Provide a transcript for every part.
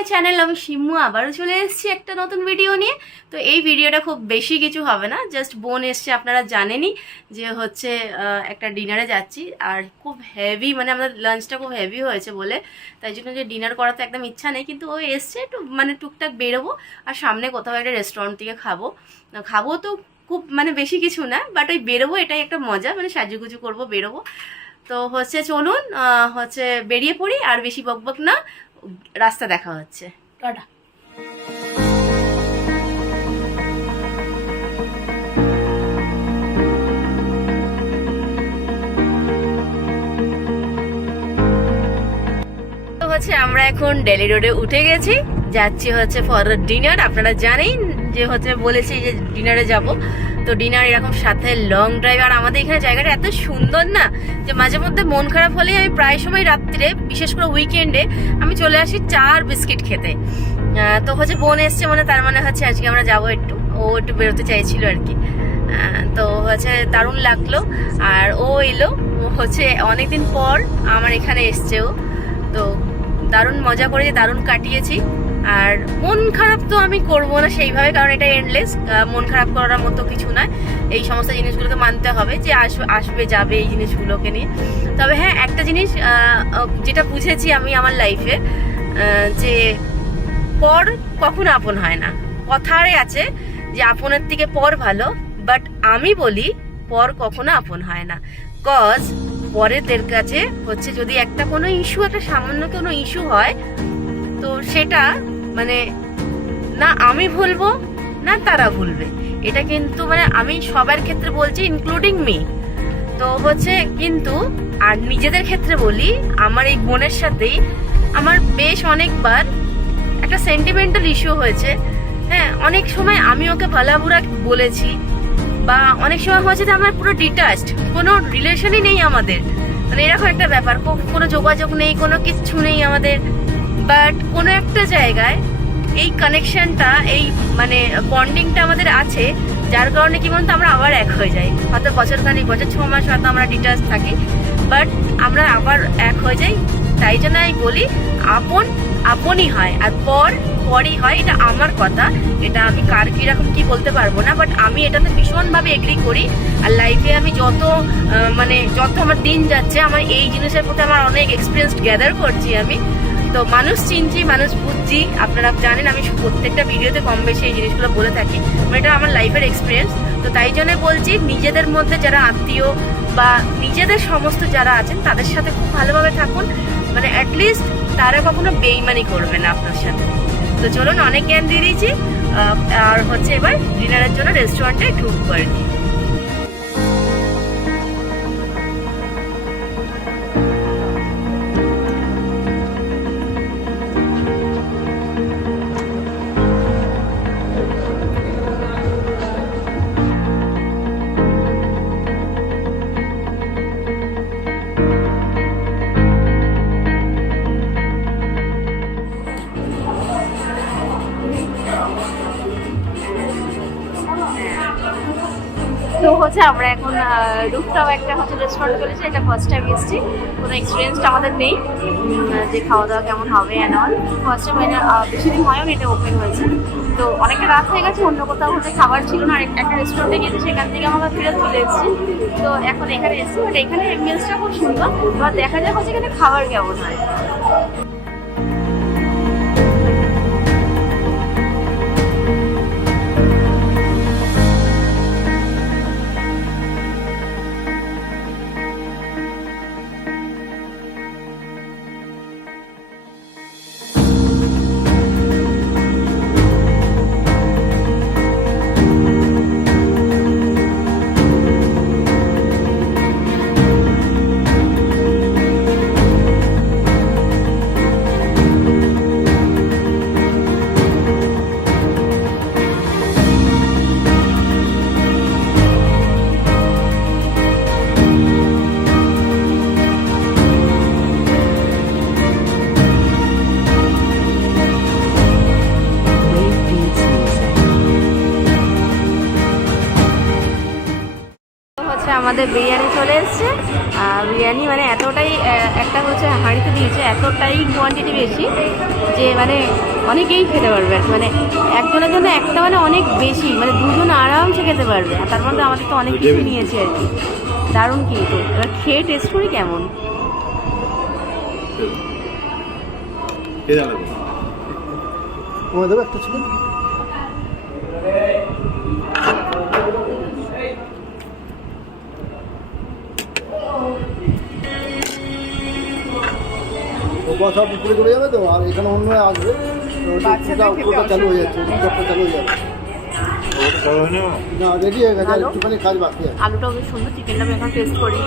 My channel. আমি শিমু আবারও চলে এসেছি একটা নতুন ভিডিও নিয়ে। তো এই ভিডিওটা খুব বেশি কিছু হবে না, জাস্ট বোন এসছে, আপনারা জানেনই যে হচ্ছে একটা ডিনারে যাচ্ছি। আর খুব হেভি, মানে আমাদের লাঞ্চটা খুব হেভি হয়েছে বলে তাই জন্য যে ডিনার করার তো একদম ইচ্ছা নেই, কিন্তু ও এসছে একটু মানে টুকটাক বেরোবো আর সামনে কোথাও একটা রেস্টুরেন্ট থেকে খাবো তো খুব মানে বেশি কিছু না, বাট ওই বেরোবো এটাই একটা মজা, মানে সাজুগুজু করবো বেরোবো। তো হচ্ছে চলুন হচ্ছে বেরিয়ে পড়ি, আর বেশি বকবক না, রাস্তা দেখা হচ্ছে, টাটা। তো হচ্ছে আমরা এখন ডেলি রোডে উঠে গেছি, যাচ্ছি হচ্ছে ফর ডিনার। আপনারা জানেন যে হচ্ছে বলেছি যে ডিনারে যাব, তো ডিনার এরকম সাথে লং ড্রাইভ। আর আমাদের এখানে জায়গাটা এত সুন্দর না যে মাঝে মধ্যে মন খারাপ হলেই আমি প্রায় সময় রাত্রে, বিশেষ করে উইকেন্ডে, আমি চলে আসি চা আর বিস্কিট খেতে। তো হচ্ছে বোন এসছে, মানে তার মানে হচ্ছে আজকে আমরা যাবো একটু, ও একটু বেরোতে চাইছিল আর কি। তো হচ্ছে দারুণ লাগলো। আর ও এলো হচ্ছে অনেকদিন পর আমার এখানে এসছে ও, তো দারুণ মজা করেছি, দারুণ কাটিয়েছি। আর মন খারাপ তো আমি করবো না সেইভাবে, কারণ এটা এন্ডলেস, মন খারাপ করার মতো কিছু নয়। এই সমস্ত জিনিসগুলোকে মানতে হবে যে আসবে যাবে এই জিনিসগুলোকে নিয়ে। তবে হ্যাঁ, একটা জিনিস যেটা বুঝেছি আমি আমার লাইফে, যে পর কখনো আপন হয় না। কথায় আছে যে আপনের থেকে পর ভালো, বাট আমি বলি পর কখনো আপন হয় না। কজ পরেরদের কাছে হচ্ছে যদি একটা কোনো ইস্যু, একটা সামান্য কোনো ইস্যু হয়, তো সেটা মানে না আমি ভুলবো না তারা ভুলবে, এটা কিন্তু মানে আমি সবার ক্ষেত্রে বলছি, ইনক্লুডিং মি। তো হচ্ছে কিন্তু আর নিজেদের ক্ষেত্রে বলি, আমার এই বোনের সাথেই আমার বেশ অনেকবার একটা সেন্টিমেন্টাল ইস্যু হয়েছে। হ্যাঁ, অনেক সময় আমি ওকে ভালাবুরা বলেছি, বা অনেক সময় হয়েছে যে আমার পুরো ডিটাচড, কোনো রিলেশনই নেই আমাদের, মানে এরকম একটা ব্যাপার, কোনো যোগাযোগ নেই, কোনো কিছু নেই আমাদের। বাট কোনো একটা জায়গায় এই কানেকশনটা, এই মানে বন্ডিংটা আমাদের আছে, যার কারণে কি বলতো আমরা আবার এক হয়ে যাই। হয়তো বছর 6 মাস হয়তো আমরা ডিটাচ থাকি, বাট আমরা আবার এক হয়ে যাই। তাই জন্য আমি বলি আপন আপনই হয়, আর পরই হয়, এটা আমার কথা। এটা আমি কার কিরকম কি বলতে পারবো না, বাট আমি এটাতে ভীষণভাবে এগ্রি করি। আর লাইফে আমি যত আমার দিন যাচ্ছে, আমার এই জিনিসের প্রতি আমার অনেক এক্সপিরিয়েন্স গ্যাদার করছি আমি। তো মানুষ চিনছি, মানুষ বুঝছি, আপনারা জানেন আমি প্রত্যেকটা ভিডিওতে কম বেশি এই জিনিসগুলো বলে থাকি, এটা আমার লাইফের এক্সপিরিয়েন্স। তো তাই জন্য বলছি, নিজেদের মধ্যে যারা আত্মীয় বা নিজেদের সমস্ত যারা আছেন তাদের সাথে খুব ভালোভাবে থাকুন, মানে অ্যাটলিস্ট তারা কখনো বেইমানি করবে না আপনার সাথে। তো চলুন, অনেক জ্ঞান দিয়ে দিয়েছি, আর হচ্ছে এবার ডিনারের জন্য রেস্টুরেন্টে ঢুকবো আর কি। তো হচ্ছে আমরা এখন রুফটপ একটা হচ্ছে রেস্টুরেন্ট চলেছে, এটা ফার্স্ট টাইম এসেছি, কোনো এক্সপিরিয়েন্সটা আমাদের নেই যে খাওয়া দাওয়া কেমন হবে অ্যান্ড অল। ফার্স্ট টাইম, বেশি দিন হয়ও এটা ওপেন হয়েছে, তো অনেকটা রাত হয়ে গেছে, অন্য কোথাও হচ্ছে খাবার ছিল না, একটা রেস্টুরেন্টে গিয়েছে, সেখান থেকে আমরা ফিরে চলে এসেছি। তো এখন এখানে এসেছি, বাট এখানে মিলসটা খুব সুন্দর, এবার দেখা যাক হচ্ছে এখানে খাবার কেমন হয়। আমাদের বিরিয়ানি চলে এসছে। বিরিয়ানি মানে এতটাই একটা হচ্ছে হাঁড়িতে দিয়েছে, এতটাই কোয়ান্টিটি বেশি যে মানে অনেকেই খেতে পারবে। মানে একজনের জন্য একটা মানে অনেক বেশি, মানে দুজন আরামসে খেতে পারবে। আর তার মধ্যে আমাদের তো অনেক কিছু নিয়েছে আর কি, দারুণ কিন্তু। এবার খেয়ে টেস্ট করি কেমন। সব উপরে চলে যাবে তো, আর এখানে অন্য আসবে, ওটা চালু হয়ে যাচ্ছে, চালু হয়ে যাবে। না রেডি হয়ে গেছে, একটুখানি কাজ বাকি আছে। আলুটাও বেশ সুন্দর, চিকেনটা আমি এখন টেস্ট করি।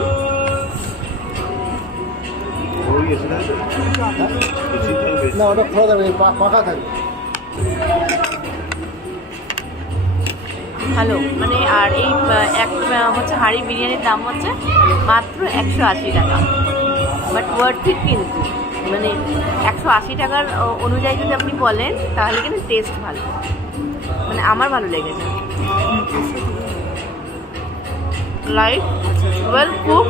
না ওটা খোলা থাকবে, পাকা থাকবে। ভালো মানে। আর এই এক হচ্ছে হাঁড়ি বিরিয়ানির দাম হচ্ছে মাত্র 180 টাকা, বাট ওয়ার্থ ইট কিন্তু। মানে 180 টাকার অনুযায়ী যদি আপনি বলেন তাহলে কিন্তু টেস্ট ভালো, মানে আমার ভালো লেগেছে। লাইট ওয়েল কুক,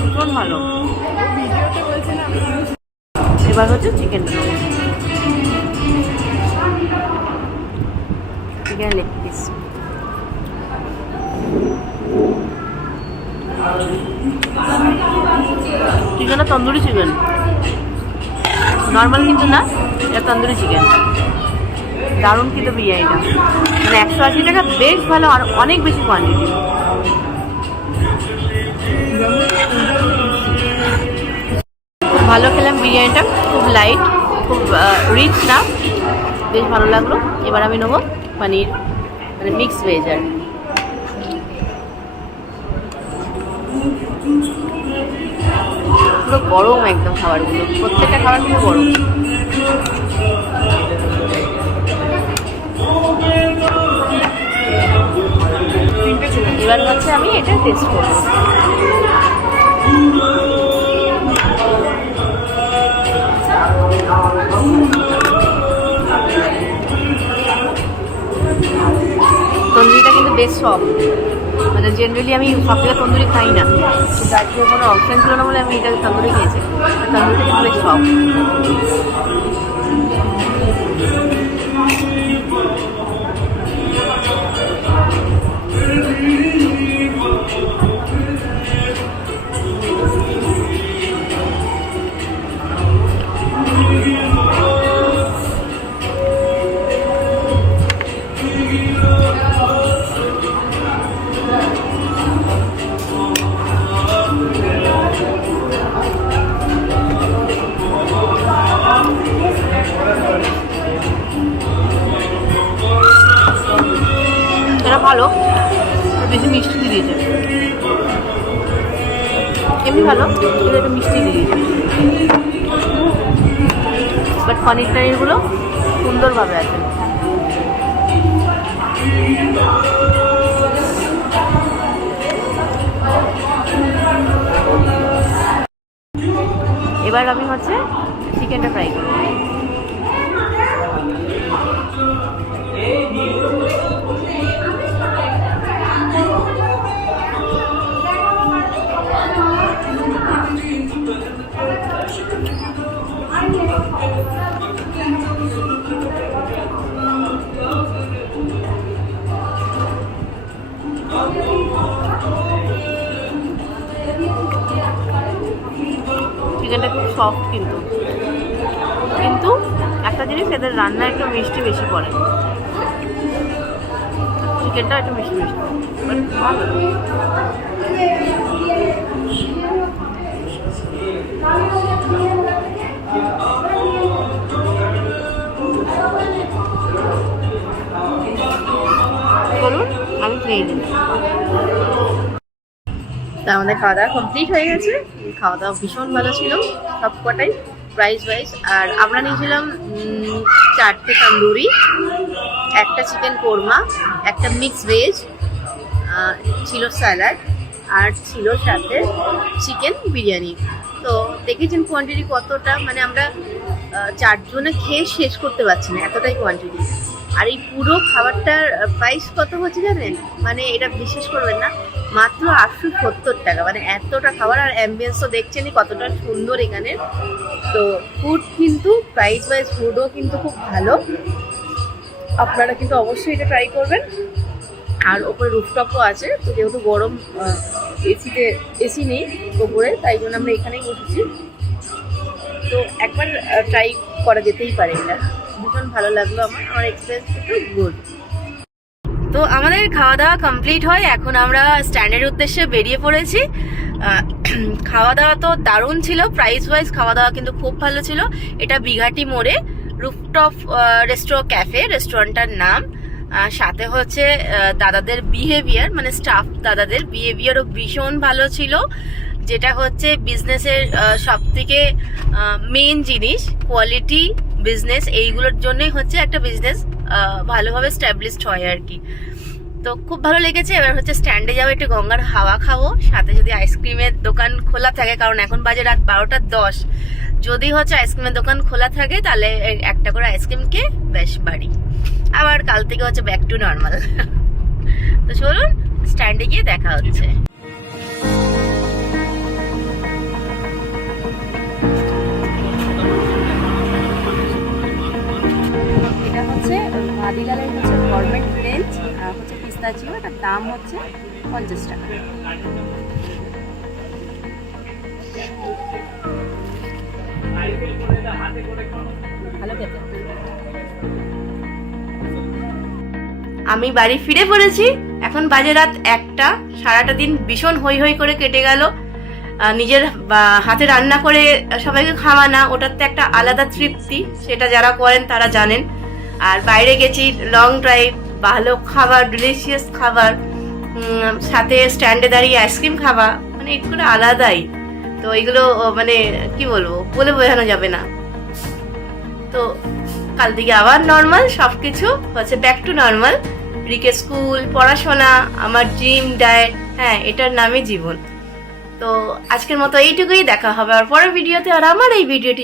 ভীষণ ভালো। এবার হচ্ছে চিকেনটা, চিকেন লেগ পিস। চিকেনটা তন্দুরি চিকেন, নর্মাল কিন্তু না, এটা তন্দুরি চিকেন। দারুণ কিন্তু বিরিয়ানিটা, মানে 180 টাকা বেশ ভালো, আর অনেক বেশি কোয়ান্টিটি। ভালো খেলাম বিরিয়ানিটা, খুব লাইট, খুব রিচ না, বেশ ভালো লাগলো। এবার আমি নেবো পনির, মানে মিক্স ভেজ। আর পুরো গরম একদম খাবারগুলো, প্রত্যেকটা খাবার পুরো গরম। এবার হচ্ছে আমি এটা টেস্ট করবো। তন্দুরিটা কিন্তু বেশ সফট, মানে জেনারেলি আমি সব থেকে তন্দুরি খাই না, কিন্তু আজকে কোনো অপশান ছিল না বলে আমি এটা তন্দুরি খেয়েছি। তন্দুরিটা কিন্তু বেশ সফট। এটা ভালো, বেশি মিষ্টি দিয়ে দিয়েছে, এমনি ভালো, কিন্তু একটু মিষ্টি দিয়ে দিয়েছে। বাট পনির টনিরগুলো সুন্দরভাবে আছে। এবার আমি হচ্ছে চিকেনটা ফ্রাই করব। চিকেনটা খুব সফট কিন্তু, কিন্তু একটা জিনিস, এদের রান্না একটু মিষ্টি বেশি পড়ে, চিকেনটা একটু মিষ্টি মিষ্টি। বলুন, আমি খেয়ে নিই। তা আমাদের খাওয়া দাওয়া কমপ্লিট হয়ে গেছে। খাওয়া দাওয়া ভীষণ ভালো ছিল সব কটাই, প্রাইস ওয়াইজ। আর আমরা নিয়েছিলাম 4টে তন্দুরি, একটা চিকেন কোরমা, একটা মিক্স ভেজ, ছিল স্যালাড, আর ছিল সাথে চিকেন বিরিয়ানি। তো দেখেছেন কোয়ান্টিটি কতটা, মানে আমরা 4 জনে খেয়ে শেষ করতে পারছি না, এতটাই কোয়ান্টিটি। আর এই পুরো খাবারটার প্রাইস কত হচ্ছে জানেন? মানে এটা বিশ্বাস করবেন না, মাত্র 870 টাকা, মানে এতটা খাবার। আর অ্যাম্বিয়েন্স তো দেখছেনই কতটা সুন্দর এখানে। তো ফুড কিন্তু প্রাইস ওয়াইজ ফুডও কিন্তু খুব ভালো, আপনারা কিন্তু অবশ্যই এটা ট্রাই করবেন। আর ওপরে রুফটপও আছে, তো যেহেতু গরম এসি নেই ওপরে, তাই জন্য আমরা এখানেই বসেছি। তো একবার ট্রাই করা যেতেই পারে, এটা ভীষণ ভালো লাগলো আমার এক্সপিরিয়েন্স কিন্তু গুড। তো আমাদের খাওয়া দাওয়া কমপ্লিট হয়, এখন আমরা স্ট্যান্ডের উদ্দেশ্যে বেরিয়ে পড়েছি। খাওয়া দাওয়া তো দারুণ ছিল, প্রাইস ওয়াইজ খাওয়া দাওয়া কিন্তু খুব ভালো ছিল। এটা বিঘাটি মোড়ে রুফটপ রেস্টুরেন্টটার নাম। সাথে হচ্ছে দাদাদের বিহেভিয়ার, মানে স্টাফ দাদাদের বিহেভিয়ারও ভীষণ ভালো ছিল, যেটা হচ্ছে বিজনেসের সব থেকে মেন জিনিস। কোয়ালিটি বিজনেস, এইগুলোর জন্যই হচ্ছে একটা বিজনেস ভালোভাবে স্ট্যাবলিশড হয় আর কি। তো খুব ভালো লেগেছে। এবার হচ্ছে স্ট্যান্ডে যাবো, একটু গঙ্গার হাওয়া খাবো, সাথে যদি আইসক্রিমের দোকান খোলা থাকে, কারণ এখন বাজে রাত 12:10, যদি হচ্ছে আইসক্রিমের দোকান খোলা থাকে তাহলে একটা করে আইসক্রিমকে বেশ বাড়ি। আবার কাল থেকে হচ্ছে ব্যাক টু নর্মাল। তো চলুন স্ট্যান্ডে গিয়ে দেখা হচ্ছে। এটা হচ্ছে মাদিলালের হচ্ছে গভর্নমেন্ট রেঞ্জ, হচ্ছে পিস্তাচিও, এটার দাম হচ্ছে 50 টাকা। ভালো খেতে। আমি বাড়ি ফিরে পড়েছি, এখন বাজে রাত 1টা। সারাটা দিন ভীষণ হই হই করে কেটে গেল। নিজের হাতে রান্না করে সবাইকে খাওয়ানা, ওটার তো একটা আলাদা তৃপ্তি, সেটা যারা করেন তারা জানেন। আর বাইরে গেছি লং ড্রাইভ, ভালো খাবার, ডিলিশিয়াস খাবার, সাথে স্ট্যান্ডে দাঁড়িয়ে আইসক্রিম খাওয়া, মানে একটু আলাদাই। তো এগুলো মানে কি বলবো, বলে বোঝানো যাবে না। তো কাল থেকে আবার নর্মাল সবকিছু হচ্ছে, ব্যাক টু নর্মাল। রিকের স্কুল, পড়াশোনা, আমার জিম, ডায়েট, হ্যাঁ এটার নামই জীবন। তো আজকের মতো এইটুকুই, দেখা হবে আর পরের ভিডিওতে। আর আমার এই ভিডিওটি